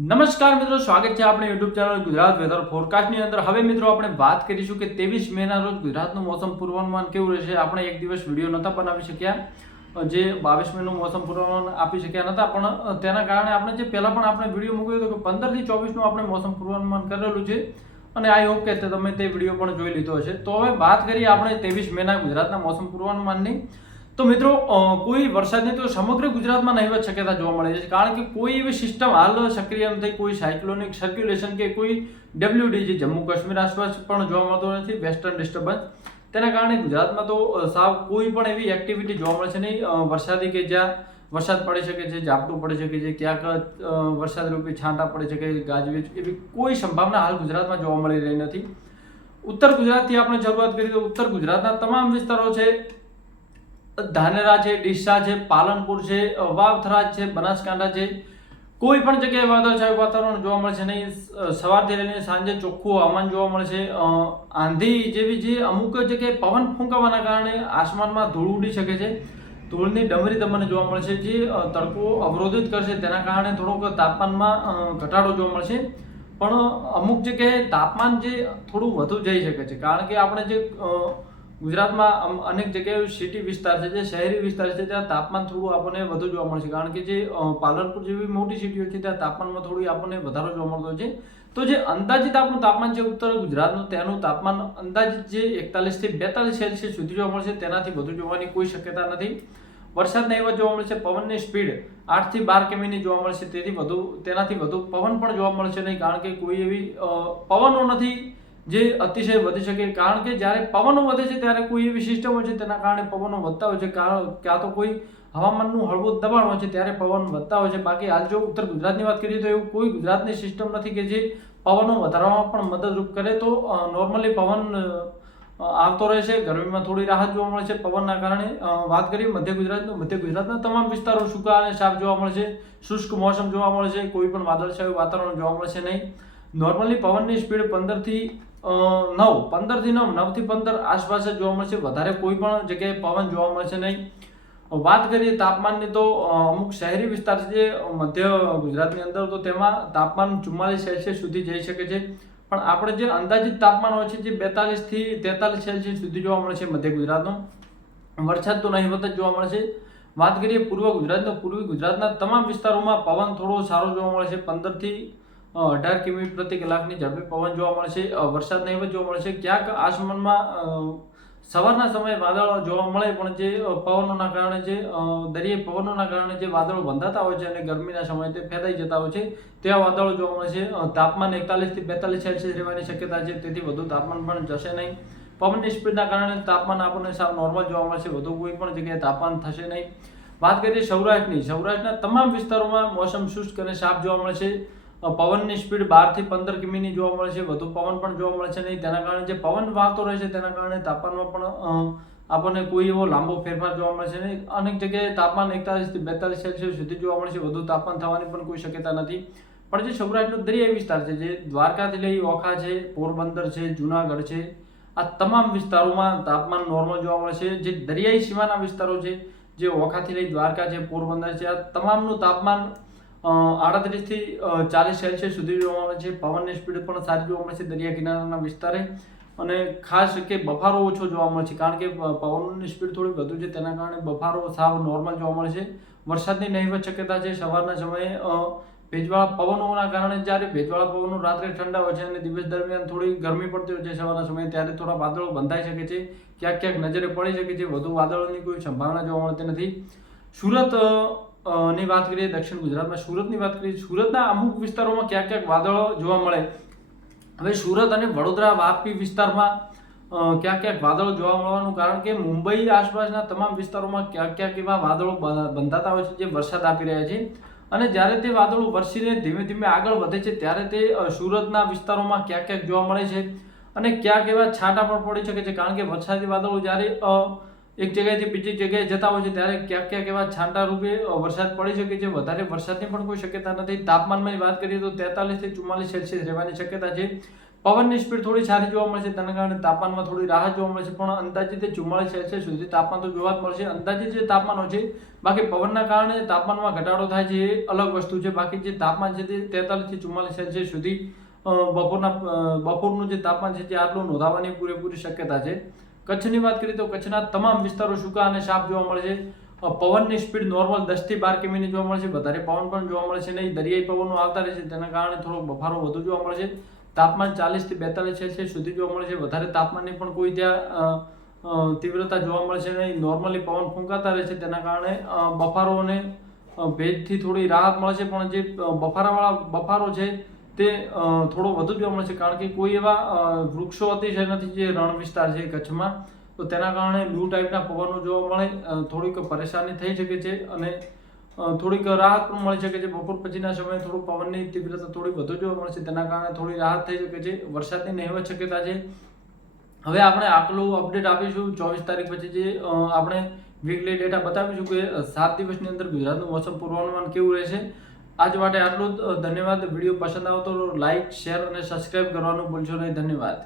નમસ્કાર મિત્રો, સ્વાગત છે આપણે યુટ્યુબ ચેનલ ગુજરાત વેધર ફોરકાસ્ટની અંદર। હવે મિત્રો આપણે વાત કરીશું કે 23 મેના રોજ ગુજરાતનું મોસમ પૂર્વાનુમાન કેવું રહેશે। આપણે એક દિવસ વિડીયો નહોતા બનાવી શક્યા, જે 22 મેનું મોસમ પૂર્વાનુમાન આપી શક્યા નહોતા, પણ તેના કારણે આપણે જે પહેલા પણ આપણે વિડીયો મૂક્યો હતો કે 15 થી 24 નું આપણે મોસમ પૂર્વાનુમાન કરેલું છે, અને આઈ હોપ કે તમે તે વિડીયો પણ જોઈ લીધો હશે। તો હવે વાત કરીએ આપણે 23 મેના ગુજરાતના મોસમ પૂર્વાનુમાનની। તો મિત્રો કોઈ વરસાદની તો સમગ્ર ગુજરાતમાં નહીવત શક્યતા જોવા મળે છે, કારણ કે કોઈ એવી સિસ્ટમ હાલ સક્રિય નથી, કોઈ સાયક્લોનિક સર્ક્યુલેશન કે કોઈ ડબલ્યુડી જે જમ્મુ કાશ્મીર આસપાસ પણ જોવા મળતો નથી, વેસ્ટર્ન ડિસ્ટર્બન્સ। તેના કારણે ગુજરાતમાં તો સાવ કોઈ પણ એવી એક્ટિવિટી જોવા મળે છે નહીં વરસાદી, કે જ્યાં વરસાદ પડી શકે છે, ઝાપટું પડી શકે છે, ક્યાંક વરસાદ રૂપી છાંટા પડી શકે, ગાજવીજ, એવી કોઈ સંભાવના હાલ ગુજરાતમાં જોવા મળી રહી નથી। ઉત્તર ગુજરાતથી આપણે શરૂઆત કરીએ તો ઉત્તર ગુજરાતના તમામ વિસ્તારો છે, ધાનેરા છે, ડીસા છે, પાલનપુર છે, વાવથરા છે, બનાસકાંઠા છે, કોઈ પણ જગ્યાએ વાદળછાયું વાતાવરણ જોવા મળશે નહીં। સવારથી લઈને સાંજે ચોખ્ખું હવામાન જોવા મળશે। આંધી જેવી જે અમુક જગ્યાએ પવન ફૂંકાવાના કારણે આસમાનમાં ધૂળ ઉડી શકે છે, ધૂળની ડમરી તમને જોવા મળશે, જે તડકો અવરોધિત કરશે, તેના કારણે થોડોક તાપમાનમાં ઘટાડો જોવા મળશે। પણ અમુક જગ્યાએ તાપમાન જે થોડું વધુ જઈ શકે છે, કારણ કે આપણે જે ગુજરાતમાં અનેક જગ્યાએ સિટી વિસ્તાર છે, જે શહેરી વિસ્તાર છે, ત્યાં તાપમાન થોડું આપણને વધુ જોવા મળશે, કારણ કે જે પાલનપુર જેવી મોટી સિટીઓ છે ત્યાં તાપમાનમાં થોડી આપણને વધારો જોવા મળતો છે। તો જે અંદાજિત આપણું તાપમાન છે ઉત્તર ગુજરાતનું, તેનું તાપમાન અંદાજિત જે 41 થી 42 સેલ્સિયસ સુધી જોવા મળશે, તેનાથી વધુ જોવાની કોઈ શક્યતા નથી। વરસાદ નહીવત જોવા મળશે, પવનની સ્પીડ 8 થી 12 કિમીની જોવા મળશે, તેનાથી વધુ પવન પણ જોવા મળશે નહીં, કારણ કે કોઈ એવી પવનો નથી જે અતિશય વધી શકે, કારણ કે જ્યારે પવનો વધે છે ત્યારે કોઈ એવી સિસ્ટમ હોય છે તેના કારણે પવનો વધતા હોય છે, ક્યાં તો કોઈ હવામાનનું હળવું દબાણ હોય છે ત્યારે પવન વધતા હોય છે। બાકી હાલ જો ઉત્તર ગુજરાતની વાત કરીએ તો એવું કોઈ ગુજરાતની સિસ્ટમ નથી કે જે પવનો વધારવામાં પણ મદદરૂપ કરે। તો નોર્મલી પવન આવતો રહેશે, ગરમીમાં થોડી રાહત જોવા મળશે પવનના કારણે। વાત કરીએ મધ્ય ગુજરાતનું, મધ્ય ગુજરાતના તમામ વિસ્તારો સૂકા અને સાફ જોવા મળશે, શુષ્ક મોસમ જોવા મળશે, કોઈ પણ વાદળછાયું વાતાવરણ જોવા મળશે નહીં। નોર્મલી પવનની સ્પીડ 15 થી 9 થી 15 આસપાસ જ જોવા મળશે, વધારે કોઈ પણ જગ્યાએ પવન જોવા મળશે નહીં। વાત કરીએ તાપમાનની તો અમુક શહેરી વિસ્તાર છે મધ્ય ગુજરાતની અંદર, તો તેમાં તાપમાન 44 સેલ્સિયસ સુધી જઈ શકે છે, પણ આપણે જે અંદાજિત તાપમાન હોય છે જે 42 થી 43 સેલ્સિયસ સુધી જોવા મળશે મધ્ય ગુજરાતનું। વરસાદ તો નહીવત જ જોવા મળશે। વાત કરીએ પૂર્વ ગુજરાતનો, પૂર્વી ગુજરાતના તમામ વિસ્તારોમાં પવન થોડો સારો જોવા મળશે, 15 થી 18 કિમી પ્રતિ કલાકની ઝડપે પવન જોવા મળશે। વરસાદ નહીવત જોવા મળશે, ક્યાંક આસમાનમાં સવારના સમયે વાદળ જોવા મળે, પણ જે પવનોના કારણે, જે દરિયાઈ પવનોના કારણે જે વાદળો બંધાતા હોય છે અને ગરમીના સમયે તે ફેલાઈ જતા હોય છે, તેવા વાદળો જોવા મળશે। તાપમાન 41 થી 42 સેલ્સિયસ રહેવાની શક્યતા છે, તેથી વધુ તાપમાન પણ જશે નહીં। પવનની સ્પીડના કારણે તાપમાન આપણને સાવ નોર્મલ જોવા મળશે, વધુ કોઈ પણ જગ્યાએ તાપમાન થશે નહીં। વાત કરીએ સૌરાષ્ટ્રની, સૌરાષ્ટ્રના તમામ વિસ્તારોમાં મોસમ શુષ્ક અને સાફ જોવા મળશે, પવનની સ્પીડ 12 થી 15 કિમીની જોવા મળશે, વધુ પવન પણ જોવા મળશે નહીં। તેના કારણે જે પવન વાતો રહેશે તેના કારણે તાપમાનમાં પણ આપણને કોઈ એવો લાંબો ફેરફાર જોવા મળશે નહીં। અનેક જગ્યાએ તાપમાન 41 થી 42 સેલ્સિયસ સુધી જોવા મળશે, વધુ તાપમાન થવાની પણ કોઈ શક્યતા નથી। પણ જે સૌરાષ્ટ્રનો દરિયાઈ વિસ્તાર છે, જે દ્વારકાથી લઈ ઓખા છે, પોરબંદર છે, જુનાગઢ છે, આ તમામ વિસ્તારોમાં તાપમાન નોર્મલ જોવા મળશે। જે દરિયાઈ સીમાના વિસ્તારો છે, જે ઓખાથી લઈ દ્વારકા છે, પોરબંદર છે, આ તમામનું તાપમાન 38 થી 40 સેલ્સિયસ સુધી જોવા મળે છે। પવનની સ્પીડ પણ સારી જોવા મળશે દરિયા કિનારાના વિસ્તારે, અને ખાસ કે બફારો ઓછો જોવા મળશે, કારણ કે પવનની સ્પીડ થોડી વધુ છે, તેના કારણે બફારો સાવ નોર્મલ જોવા મળશે। વરસાદની નહીવત શક્યતા છે। સવારના સમયે ભેજવાળા પવનોના કારણે, જ્યારે ભેજવાળા પવનો રાત્રે ઠંડા હોય છે અને દિવસ દરમિયાન થોડી ગરમી પડતી હોય છે સવારના સમયે, ત્યારે થોડા વાદળો બંધાઈ શકે છે, ક્યાંક ક્યાંક નજરે પડી શકે છે, વધુ વાદળોની કોઈ સંભાવના જોવા મળતી નથી। સુરત ની વાત કરીએ, દક્ષિણ ગુજરાતમાં સુરતની વાત કરીએ, સુરતના અમુક વિસ્તારોમાં ક્યાંક ક્યાંક વાદળો જોવા મળે। હવે સુરત અને વડોદરા વાપી વિસ્તારમાં ક્યાંક ક્યાંક વાદળો જોવા મળવાનું કારણ કે મુંબઈ આસપાસના તમામ વિસ્તારોમાં ક્યાંક ક્યાંક એવા વાદળો બંધાતા હોય છે, જે વરસાદ આપી રહ્યા છે, અને જ્યારે તે વાદળો વરસીને ધીમે ધીમે આગળ વધે છે ત્યારે તે સુરતના વિસ્તારોમાં ક્યાંક ક્યાંક જોવા મળે છે, અને ક્યાંક એવા છાંટા પણ પડી શકે છે, કારણ કે વરસાદી વાદળો જ્યારે એક જગ્યાએથી બીજી જગ્યાએ જતા હોય છે ત્યારે ક્યાંક ક્યાંક એવા છાંટા રૂપે વરસાદ પડી શકે છે। વધારે વરસાદની પણ કોઈ શક્યતા નથી। તાપમાનમાં વાત કરીએ તો 43 થી 44 સેલ્સિયસ રહેવાની શક્યતા છે। પવનની સ્પીડ થોડી સારી જોવા મળશે, તેના કારણે તાપમાનમાં થોડી રાહત જોવા મળશે, પણ અંદાજિત 44 સેલ્સિયસ સુધી તાપમાન તો જોવા જ મળશે। અંદાજિત જે તાપમાન હોય છે બાકી પવનના કારણે તાપમાનમાં ઘટાડો થાય છે એ અલગ વસ્તુ છે. બાકી જે તાપમાન છે તે 43 થી 44 સેલ્સિયસ સુધી બપોરનું જે તાપમાન છે તે આટલું નોંધાવાની પૂરેપૂરી શક્યતા છે. કચ્છની વાત કરીએ તો કચ્છના તમામ વિસ્તારો સૂકા અને સાફ જોવા મળે છે. પવનની સ્પીડ નોર્મલ 10 થી 12 કિમીની જોવા મળે છે. વધારે પવન પણ જોવા મળે છે નહીં. દરિયાઈ પવનો આવતા રહે છે, તેના કારણે થોડો બફારો વધુ જોવા મળે છે. તાપમાન 40 થી 42 સેલ્સિયસ સુધી જોવા મળે છે. વધારે તાપમાનની પણ કોઈ ત્યાં તીવ્રતા જોવા મળે છે નહીં. નોર્મલી પવન ફૂંકાતા રહે છે, તેના કારણે બફારો અને ભેજથી થોડી રાહત મળે છે. પણ જે બફારો છે તે થોડો વધુ જોવા મળે છે, કારણ કે કોઈ એવા વૃક્ષો અતિશય નથી જે રણ વિસ્તાર છે કચ્છમાં, તો તેના કારણે લૂ ટાઈપના પવનો જોવા મળે, થોડીક પરેશાની થઈ શકે છે અને થોડીક રાહત પણ મળી શકે છે. બપોર પછીના સમયે થોડું પવનની તીવ્રતા થોડી વધુ જોવા મળે છે, તેના કારણે થોડી રાહત થઈ શકે છે. વરસાદની નહિવત શક્યતા છે. હવે આપણે આટલું અપડેટ આપીશું 24 તારીખ પછી, જે આપણે વીકલી ડેટા બતાવીશું કે 7 દિવસની અંદર ગુજરાતનું મોસમ પૂર્વાનુમાન કેવું રહેશે. આજ માટે આટલું જ. ધન્યવાદ. વિડીયો પસંદ આવે તો લાઇક, શેર અને સબસ્ક્રાઇબ કરવાનું ભૂલશો નહીં. ધન્યવાદ.